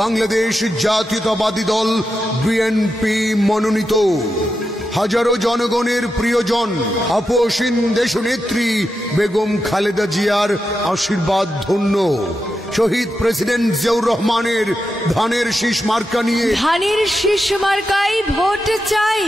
বাংলাদেশ জাতীয়তাবাদী দল বিএনপি মনোনীত হাজারো জনগণের প্রিয়জন আপসীন দেশনেত্রী বেগম খালেদা জিয়ার আশীর্বাদ ধন্য শহীদ প্রেসিডেন্ট জিয়াউর রহমানের ধানের শীষ মার্কা নিয়ে ধানের শীষ মার্কায় ভোট চাই।